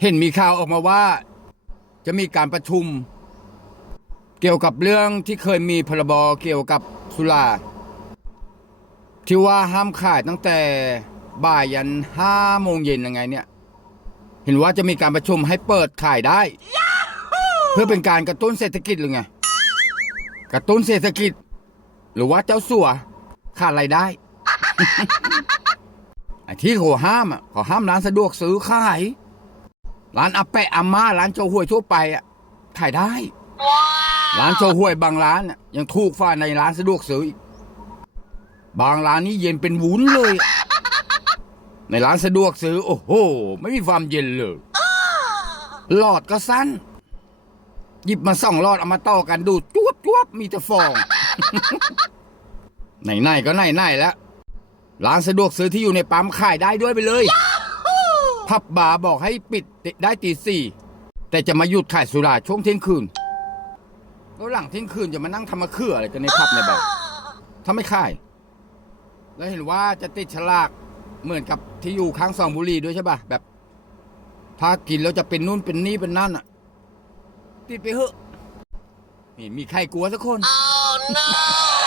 เห็นมีข่าวออกมาว่า จะมีการประชุม เกี่ยวกับเรื่องที่เคยมีพรบเกี่ยวกับสุราที่ว่าห้ามขายตั้งแต่บ่ายยันห้าโมงเย็นยังไงเนี่ย เห็นว่าจะมีการประชุมให้เปิดขายได้ เพื่อเป็นการกระตุ้นเศรษฐกิจหรือไงกระตุ้นเศรษฐกิจ หรือว่าเจ้าสัวขาดรายได้ไอ้ที่เขาห้ามอะเขาห้ามร้านสะดวกซื้อขาย ร้านอาแปะอาม่าร้านโจห่วยทั่วไปอะขายได้ ร้านโจห่วยบางร้านอะยังถูกฝ่าในร้านสะดวกซื้ออีกบางร้านนี่เย็นเป็นวุ้นเลย ในร้านสะดวกซื้อ โอ้โห ไม่มีความเย็นเลย หลอดก็สั้น หยิบมาสองหลอดเอามาต่อกันดูดจวบจวบมีแต่ฟอง ไหนๆก็ไหนๆแล้ว ร้านสะดวกซื้อที่อยู่ในปั๊มขายได้ด้วยไปเลย พับบาร์บอกให้ปิดได้ตีสี่แต่จะมาหยุดขายสุราช่วงเที่ยงคืนแล้วหลังเที่ยงคืนจะมานั่งทำมะเขืออะไรกันในพับในบาร์ถ้าไม่ขาย แล้วเห็นว่าจะติดฉลากเหมือนกับที่อยู่ข้างซองบุหรีด้วยใช่ป่ะแบบ ถ้ากินแล้วจะเป็นนู่นเป็นนี่เป็นนั่นอะ ติดไปเหอะนี่มีใครกลัวสักคน Oh no!